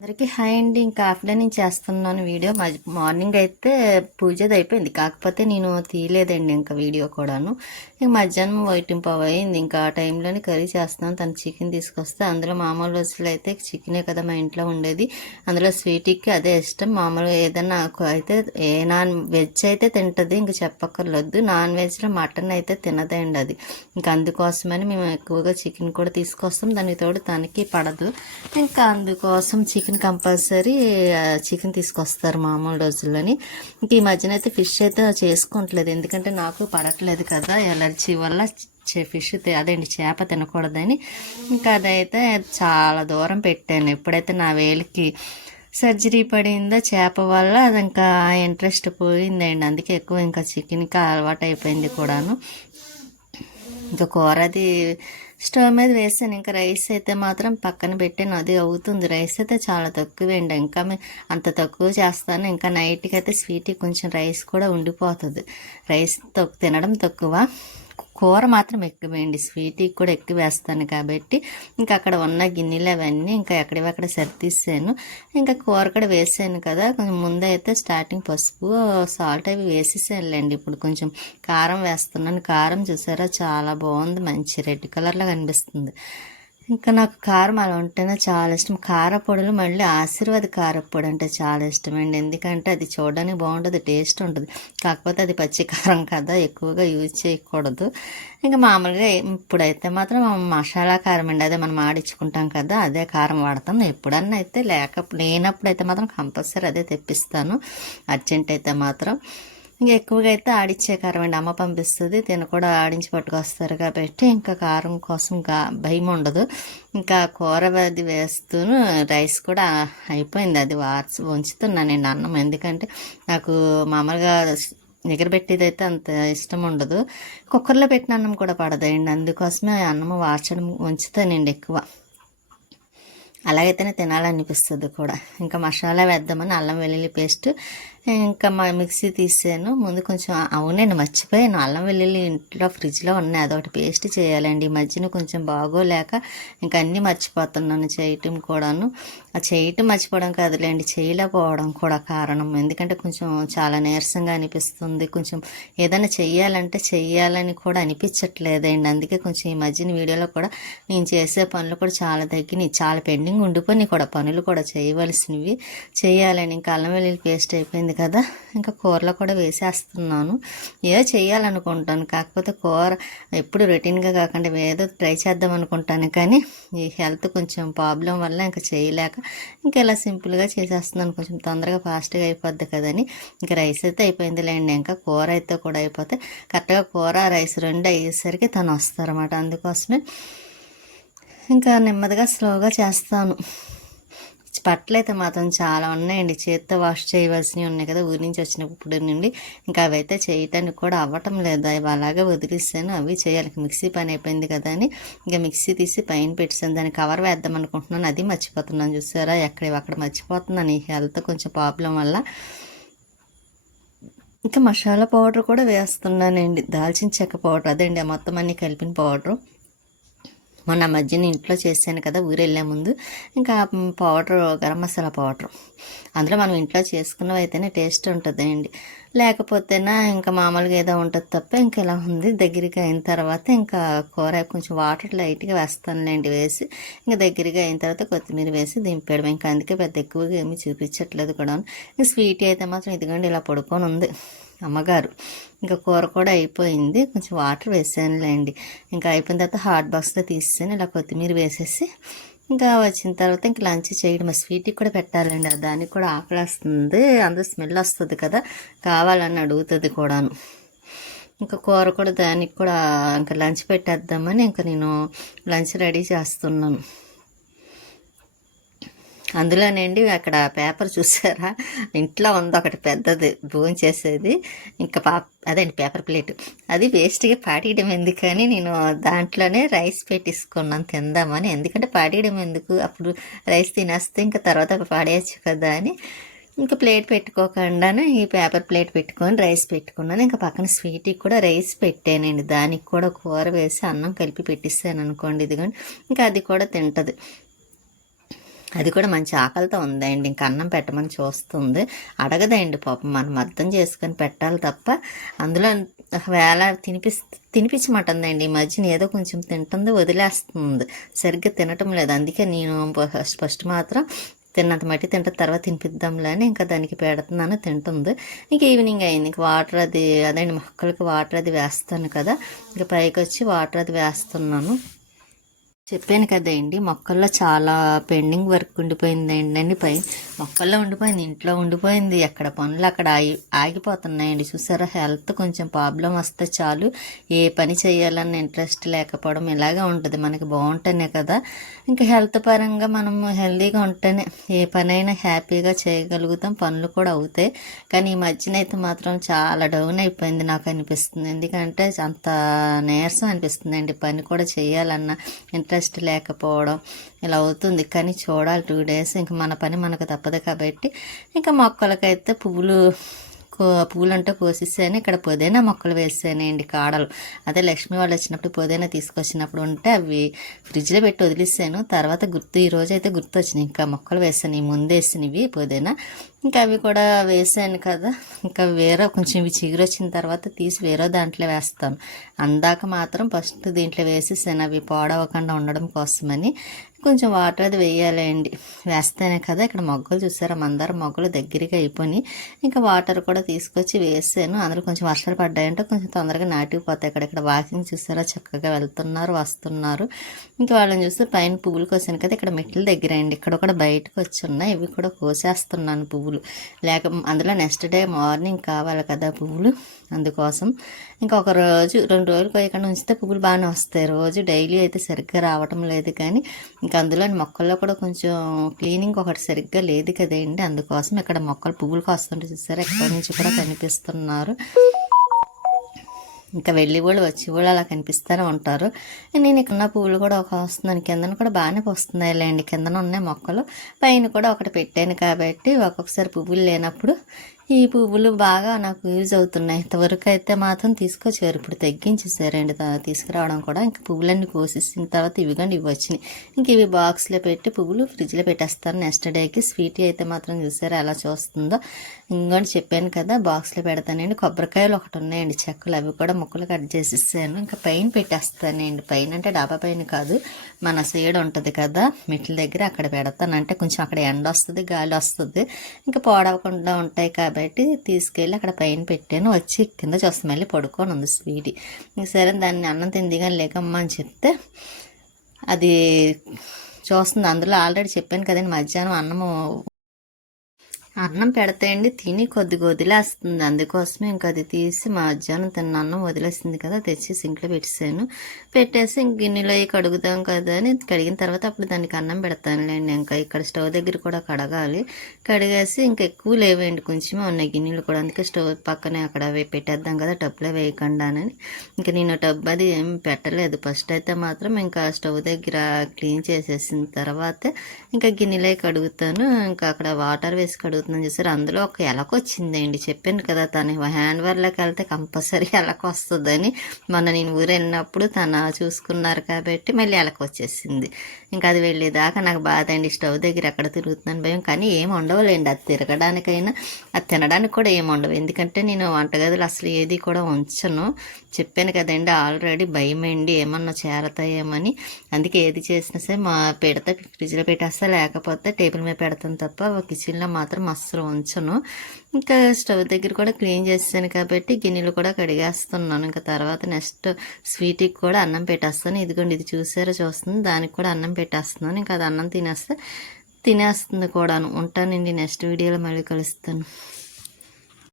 అందరికీ హాయ్ అండి. ఇంకా ఆఫ్టర్నూన్ చేస్తున్నాను వీడియో. మార్నింగ్ అయితే పూజది అయిపోయింది, కాకపోతే నేను తీయలేదండి ఇంకా వీడియో కూడాను. ఇంక మధ్యాహ్నం 1:15 అయింది. ఇంకా ఆ టైంలోనే కర్రీ చేస్తున్నాను. తను చికెన్ తీసుకొస్తే, అందులో మామూలు రోజులు అయితే చికెనే కదా మా ఇంట్లో ఉండేది. అందులో స్వీట్కి అదే ఇష్టం. మామూలుగా ఏదన్నా అయితే నాన్ వెజ్ అయితే తింటుంది, ఇంక చెప్పక్కర్లేదు. నాన్ వెజ్లో మటన్ అయితే తినదండి అది. ఇంకా అందుకోసమని మేము ఎక్కువగా చికెన్ కూడా తీసుకొస్తాం. దానికి తోడు తనకి పడదు, ఇంకా అందుకోసం చికెన్ కంపల్సరీ చికెన్ తీసుకొస్తారు మామూలు రోజుల్లోని. ఇంక ఈ మధ్యన అయితే ఫిష్ అయితే చేసుకోవట్లేదు, ఎందుకంటే నాకు పడట్లేదు కదా ఎలర్జీ వల్ల. ఫిష్ అదేంటి చేప తినకూడదని. ఇంకా అదైతే చాలా దూరం పెట్టాను. ఎప్పుడైతే నా వేలికి సర్జరీ పడిందో చేప వల్ల, అది ఇంకా ఇంట్రెస్ట్ పోయిందండి. అందుకే ఎక్కువ ఇంకా చికెన్కి అలవాటు అయిపోయింది కూడాను. ఇంకా కూర అది స్టవ్ మీద వేసాను. ఇంకా రైస్ అయితే మాత్రం పక్కన పెట్టాను, అది అవుతుంది. రైస్ అయితే చాలా తక్కువేండి, ఇంకా అంత తక్కువ చేస్తాను. ఇంకా నైట్కి అయితే స్వీట్ కొంచెం రైస్ కూడా ఉండిపోతుంది. రైస్ తినడం తక్కువ, కూర మాత్రం ఎక్కువేయండి. స్వీట్కి కూడా ఎక్కువ వేస్తాను కాబట్టి ఇంకా అక్కడ ఉన్న గిన్నెలు అవన్నీ ఇంకా ఎక్కడివక్కడ సరితీసాను. ఇంకా కూర కూడా వేసాను కదా, కొంచెం ముందు అయితే స్టార్టింగ్ పసుపు సాల్ట్ అవి వేసేసానులేండి. ఇప్పుడు కొంచెం కారం వేస్తున్నాను. కారం చూసారా చాలా బాగుంది, మంచి రెడ్ కలర్లో కనిపిస్తుంది. ఇంకా నాకు కారం అలా ఉంటేనే చాలా ఇష్టం. కారపొడులు మళ్ళీ ఆశీర్వాద కారపొడి అంటే చాలా ఇష్టం అండి, ఎందుకంటే అది చూడడానికి బాగుంటుంది, టేస్ట్ ఉంటుంది. కాకపోతే అది పచ్చి కారం కదా, ఎక్కువగా యూజ్ చేయకూడదు. ఇంకా మామూలుగా ఇప్పుడైతే మాత్రం మసాలా కారం అండి, అదే మనం ఆడించుకుంటాం కదా, అదే కారం వాడతాం. ఎప్పుడన్నా అయితే లేనప్పుడు అయితే మాత్రం కంపల్సరీ అదే తెప్పిస్తాను, అర్జెంట్ అయితే మాత్రం. ఇంకా ఎక్కువగా అయితే ఆడిచ్చే కారం అండి, అమ్మ పంపిస్తుంది. తిన కూడా ఆడించి పట్టుకొస్తారు కాబట్టి ఇంకా కారం కోసం భయం ఉండదు. ఇంకా కూర అది వేస్తూను రైస్ కూడా అయిపోయింది, అది ఉంచుతున్నాను నేను అన్నం. ఎందుకంటే నాకు మామూలుగా నిగరబెట్టేది అయితే అంత ఇష్టం ఉండదు. కుక్కర్లో పెట్టిన అన్నం కూడా పడదండి, అందుకోసమే అన్నం వార్చడం ఉంచుతానండి ఎక్కువ. అలాగైతేనే తినాలనిపిస్తుంది కూడా. ఇంకా మసాలా వేద్దామని అల్లం వెల్లుల్లి పేస్ట్ ఇంకా మిక్సీ తీసాను. ముందు కొంచెం అవునండి మర్చిపోయాను, అల్లం వెల్లుల్లి ఇంట్లో ఫ్రిడ్జ్లో ఉన్నాయి, అదొకటి పేస్ట్ చేయాలండి. ఈ మధ్యన కొంచెం బాగోలేక ఇంకా అన్నీ మర్చిపోతున్నాను చేయటం కూడాను. ఆ చేయటం మర్చిపోవడం కాదులేండి, చేయలేకపోవడం కూడా కారణం. ఎందుకంటే కొంచెం చాలా నీరసంగా అనిపిస్తుంది, కొంచెం ఏదైనా చెయ్యాలని కూడా అనిపించట్లేదండి. అందుకే కొంచెం ఈ మధ్యన వీడియోలో కూడా నేను చేసే పనులు కూడా చాలా తగ్గినాయి, చాలా పెండింగ్ ఉండిపోయినాయి కూడా, పనులు కూడా చేయవలసినవి చేయాలని. ఇంకా అల్లం వెల్లుల్లి పేస్ట్ అయిపోయింది కదా, ఇంకా కూరలో కూడా వేసేస్తున్నాను. ఏదో చేయాలనుకుంటాను, కాకపోతే కూర ఎప్పుడు రొటీన్గా కాకుండా ఏదో ట్రై చేద్దాం అనుకుంటాను, కానీ ఈ హెల్త్ కొంచెం ప్రాబ్లం వల్ల ఇంకా చేయలేక ఇంకా ఇలా సింపుల్గా చేసేస్తున్నాను. కొంచెం తొందరగా ఫాస్ట్గా అయిపోద్ది కదని. ఇంకా రైస్ అయితే అయిపోయిందిలేండి, ఇంకా కూర అయితే కూడా అయిపోతే కరెక్ట్గా కూర రైస్ రెండు అయ్యేసరికి తను వస్తారన్నమాట. అందుకోసమే ఇంకా నెమ్మదిగా స్లోగా చేస్తాను. బట్టలు అయితే మాత్రం చాలా ఉన్నాయండి, చేత్తో వాష్ చేయవలసినవి ఉన్నాయి కదా ఊరి నుంచి వచ్చినప్పుడు నుండి. ఇంకా అవి అయితే చేయటానికి కూడా అవ్వటం లేదు, అవి అలాగే వదిలిస్తాను. అవి చేయాలి, మిక్సీ పని అయిపోయింది కదా అని ఇంకా మిక్సీ తీసి పైన పెట్టాను. దాన్ని కవర్ వేద్దాం అనుకుంటున్నాను, అది మర్చిపోతున్నాను. చూసారా అక్కడ మర్చిపోతున్నాను, ఈ హెల్త్ కొంచెం ప్రాబ్లం వల్ల. ఇంకా మసాలా పౌడర్ కూడా వేస్తున్నానండి, దాల్చిన చెక్క పౌడర్, అదండి మొత్తం అన్నీ కలిపిన పౌడరు. మొన్న మధ్యన ఇంట్లో చేశాను కదా ఊరు వెళ్ళే ముందు. ఇంకా పౌడర్ గరం మసాలా పౌడర్, అందులో మనం ఇంట్లో చేసుకున్నవి అయితేనే టేస్ట్ ఉంటుందండి, లేకపోతేనా ఇంకా మామూలుగా ఏదో ఉంటుంది తప్ప. ఇంకా ఇలా ఉంది. దగ్గరికి అయిన తర్వాత ఇంకా కూర కొంచెం వాటర్ లైట్గా వేస్తానులేండి, వేసి ఇంకా దగ్గరగా అయిన తర్వాత కొత్తిమీర వేసి దింపేయడం. ఇంకా అందుకే పెద్ద ఎక్కువగా ఏమీ చూపించట్లేదు కూడా. ఇంకా స్వీట్ అయితే మాత్రం ఇదిగోండి ఇలా పడుకొని ఉంది అమ్మగారు. ఇంకా కూర కూడా అయిపోయింది, కొంచెం వాటర్ వేసానులేండి. ఇంకా అయిపోయిన తర్వాత హాట్ బాక్స్లో తీసేసాను, ఇలా కొత్తిమీర వేసేసి ఇంకా వచ్చిన తర్వాత ఇంక లంచ్ చేయడం. స్వీట్కి కూడా పెట్టాలండి, దానికి కూడా ఆకలిస్తుంది, అందులో స్మెల్ వస్తుంది కదా, కావాలని అడుగుతుంది కూడాను. ఇంకా కూర కూడా దానికి కూడా ఇంకా లంచ్ పెట్టేద్దామని ఇంకా నేను లంచ్ రెడీ చేస్తున్నాను. అందులోనండి అక్కడ పేపర్ చూసారా, ఇంట్లో ఉంది ఒకటి పెద్దది భోజనం చేసేది, ఇంకా అదండి పేపర్ ప్లేట్, అది వేస్ట్గా పాడేయడం ఎందుకని నేను దాంట్లోనే రైస్ పెట్టేసుకున్నాను తిందామని. ఎందుకంటే పాడేయడం ఎందుకు, అప్పుడు రైస్ తినేస్తే ఇంకా తర్వాత పాడేయచ్చు కదా అని ఇంకా ప్లేట్ పెట్టుకోకుండానే ఈ పేపర్ ప్లేట్ పెట్టుకొని రైస్ పెట్టుకున్నాను. ఇంకా పక్కన స్వీట్కి కూడా రైస్ పెట్టానండి, దానికి కూడా కూర వేసి అన్నం కలిపి పెట్టిస్తాను అనుకోండి. ఇదిగోండి ఇంకా అది కూడా తింటుంది. అది కూడా మంచి ఆకలితో ఉందండి. ఇంక అన్నం పెట్టమని చూస్తుంది. అడగదండి పాపం, మనం అర్థం చేసుకొని పెట్టాలి తప్ప. అందులో వేళ తినిపించమంటుందండి. ఈ మధ్యన ఏదో కొంచెం తింటుంది, వదిలేస్తుంది, సరిగ్గా తినటం లేదు. అందుకే నేను ఫస్ట్ మాత్రం తిన్నంత మట్టి తింటుంది, తర్వాత తినిపిద్దాంలే అని ఇంకా దానికి పెడుతున్నాను, తింటుంది. ఇంక ఈవినింగ్ అయింది, ఇంక వాటర్ అది అదండి మొక్కలకి వాటర్ అది వేస్తాను కదా, ఇంక పైకి వచ్చి వాటర్ అది వేస్తున్నాను. చెప్పాను కదండి, మొక్కల్లో చాలా పెండింగ్ వర్క్ ఉండిపోయిందండి. మొక్కల్లో ఉండిపోయింది, ఇంట్లో ఉండిపోయింది, ఎక్కడ పనులు అక్కడ ఆగిపోతున్నాయండి. చూసారా, హెల్త్ కొంచెం ప్రాబ్లం వస్తే చాలు ఏ పని చేయాలన్న ఇంట్రెస్ట్ లేకపోవడం ఇలాగే ఉంటుంది. మనకి బాగుంటేనే కదా, ఇంకా హెల్త్ పరంగా మనం హెల్తీగా ఉంటేనే ఏ పనైనా హ్యాపీగా చేయగలుగుతాం, పనులు కూడా అవుతాయి. కానీ ఈ మధ్యన అయితే మాత్రం చాలా డౌన్ అయిపోయింది నాకు అనిపిస్తుంది. ఎందుకంటే అంత నీరసం అనిపిస్తుందండి, పని కూడా చేయాలన్న ఇంట్రెస్ట్ లేకపోవడం ఇలా అవుతుంది. కానీ చూడాలి 2 days, ఇంక మన పని మనకు తప్పదు కాబట్టి ఇంకా మొక్కలకైతే పువ్వులు అంటే కోసేసాను. ఇక్కడ పుదీనా మొక్కలు వేసానండి, కాడలు. అదే లక్ష్మి వాళ్ళు వచ్చినప్పుడు పుదీనా తీసుకొచ్చినప్పుడు ఉంటే అవి ఫ్రిడ్జ్లో పెట్టి వదిలేసాను. తర్వాత ఈరోజు అయితే గుర్తు వచ్చినాయి, ఇంకా మొక్కలు వేసాను, ఈ ముందు వేసినవి పుదీనా. ఇంకా అవి కూడా వేసాను కదా, ఇంకా వేరే కొంచెం ఇవి చిగురు వచ్చిన తర్వాత తీసి వేరే దాంట్లో వేస్తాను. అందాక మాత్రం ఫస్ట్ దీంట్లో వేసేసాను, అవి పాడవకుండా ఉండడం కోసమని. కొంచెం వాటర్ అది వేయాలండి, వేస్తేనే కదా. ఇక్కడ మొగ్గలు చూసారా, మందార మొగ్గలు దగ్గరగా అయిపోయి ఇంకా వాటర్ కూడా తీసుకొచ్చి వేసాను. అందులో కొంచెం వర్షాలు పడ్డాయంటే కొంచెం తొందరగా నాటిపోతాయి. ఇక్కడ వాకింగ్ చూసారా, చక్కగా వెళ్తున్నారు, వస్తున్నారు. ఇంకా వాళ్ళని చూస్తే పైన పువ్వులు కోసాను కదా, ఇక్కడ మెట్ల దగ్గర అండి, ఇక్కడ కూడా బయటకు వచ్చి ఉన్నాయి, ఇవి కూడా కోసేస్తున్నాను పువ్వులు. అందులో నెక్స్ట్ డే మార్నింగ్ కావాలి కదా పువ్వులు, అందుకోసం ఇంకా 1 రోజు 2 రోజులు కోయకుండా ఉంచితే పువ్వులు బాగానే వస్తాయి. రోజు డైలీ అయితే సరిగ్గా రావటం లేదు. కానీ ఇంకా అందులో మొక్కల్లో కూడా కొంచెం క్లీనింగ్ ఒకటి సరిగ్గా లేదు కదండి, అందుకోసం ఇక్కడ మొక్కలు పువ్వులు కోస్తుంటే చూసారా, ఎక్కడి నుంచి కూడా కనిపిస్తున్నారు. ఇంకా వెళ్ళి వాళ్ళు వచ్చి వాళ్ళు అలా కనిపిస్తూనే ఉంటారు. నేను ఇక్కడ పువ్వులు కూడా ఒక వస్తున్నాను, కిందన కూడా బాగానే వస్తున్నాయి లేండి, కిందన ఉన్నాయి మొక్కలు. పైన కూడా ఒకటి పెట్టాను కాబట్టి ఒక్కొక్కసారి పువ్వులు లేనప్పుడు ఈ పువ్వులు బాగా నాకు యూజ్ అవుతున్నాయి. ఇంతవరకు అయితే మాత్రం తీసుకొచ్చారు, ఇప్పుడు తగ్గించేసారండి తీసుకురావడం కూడా. ఇంకా పువ్వులన్నీ కోసేసిన తర్వాత ఇవి వచ్చినాయి. ఇంక ఇవి బాక్స్లో పెట్టి పువ్వులు ఫ్రిడ్జ్లో పెట్టేస్తాను నెక్స్ట్ డేకి. స్వీట్ అయితే మాత్రం చూసారా ఎలా చూస్తుందో. ఇంకోటి చెప్పాను కదా, బాక్స్లో పెడతానండి. కొబ్బరికాయలు ఒకటి ఉన్నాయండి చెక్కలు, అవి కూడా ముక్కలు కట్ చేసేసాను. ఇంకా పైన పెట్టేస్తానండి, పైన అంటే డాబా పైన కాదు, మన సైడ్ ఉంటుంది కదా మెట్ల దగ్గర, అక్కడ పెడతాను. అంటే కొంచెం అక్కడ ఎండ వస్తుంది, గాలి వస్తుంది, ఇంకా పాడవకుండా ఉంటాయి కాబట్టి తీసుకెళ్ళి అక్కడ పైన పెట్టాను. వచ్చి కింద చూస్తే మళ్ళీ పడుకొని ఉంది స్వీటీ. ఇంక సరే దాన్ని అన్నం తిందిగాని లేకమ్మా అని చెప్తే అది చూస్తుంది. అందులో ఆల్రెడీ చెప్పాను కదండి, మధ్యాహ్నం అన్నం పెడతాయండి, తిని కొద్దిగా వదిలేస్తుంది. అందుకోసమే ఇంకా అది తీసి మధ్యాహ్నం తిన్న అన్నం వదిలేస్తుంది కదా, తెచ్చి సింక్లో పెట్టేసి ఇంక గిన్నెలో కడుగుతాం కదా అని కడిగిన తర్వాత అప్పుడు దానికి అన్నం పెడతానులేండి. ఇంకా ఇక్కడ స్టవ్ దగ్గర కూడా కడగాలి, కడిగేసి ఇంకా ఎక్కువ లేవేయండి, కొంచెమే ఉన్నాయి గిన్నెలు కూడా. అందుకే స్టవ్ పక్కనే అక్కడ పెట్టేద్దాం కదా, టబ్లో వేయకుండానని. ఇంకా నేను టబ్ అది ఏం పెట్టలేదు. ఫస్ట్ అయితే మాత్రం ఇంకా స్టవ్ దగ్గర క్లీన్ చేసేసిన తర్వాత ఇంకా గిన్నెలో కడుగుతాను. ఇంకా అక్కడ వాటర్ వేసి కడుగుతాను చూసారు. అందులో ఒక ఎలక వచ్చిందండి, చెప్పాను కదా తను హ్యాండ్ వర్లోకి వెళ్తే కంపల్సరీ ఎలక వస్తుందని. మొన్న నేను ఊరు వెళ్ళినప్పుడు తను చూసుకున్నారు కాబట్టి మళ్ళీ ఎలక వచ్చేసింది. ఇంకా అది వెళ్ళేదాకా నాకు బాధ అండి, స్టవ్ దగ్గర ఎక్కడ తిరుగుతున్నాను భయం. కానీ ఏం ఉండవులేండి, అది తిరగడానికైనా అది తినడానికి కూడా ఏమి ఉండవు. ఎందుకంటే నేను వంటగదులు అసలు ఏది కూడా ఉంచను, చెప్పాను కదండి ఆల్రెడీ, భయం అండి ఏమన్నా చేరతాయేమని. అందుకే ఏది చేసినా సరే పెడితే ఫ్రిడ్జ్లో పెట్టేస్తా, లేకపోతే టేబుల్ మీద పెడతాను తప్ప కిచెన్లో మాత్రం అస్సలు ఉంచను. ఇంకా స్టవ్ దగ్గర కూడా క్లీన్ చేసాను కాబట్టి గిన్నెలు కూడా కడిగేస్తున్నాను. ఇంకా తర్వాత నెక్స్ట్ స్వీట్కి కూడా అన్నం పెట్టేస్తాను. ఇదిగోండి ఇది చూస్తుంది, దానికి కూడా అన్నం పెట్టేస్తున్నాను. ఇంకా అది అన్నం తినేస్తుంది కూడాను. ఉంటానండి, నెక్స్ట్ వీడియోలో మళ్ళీ కలుస్తాను.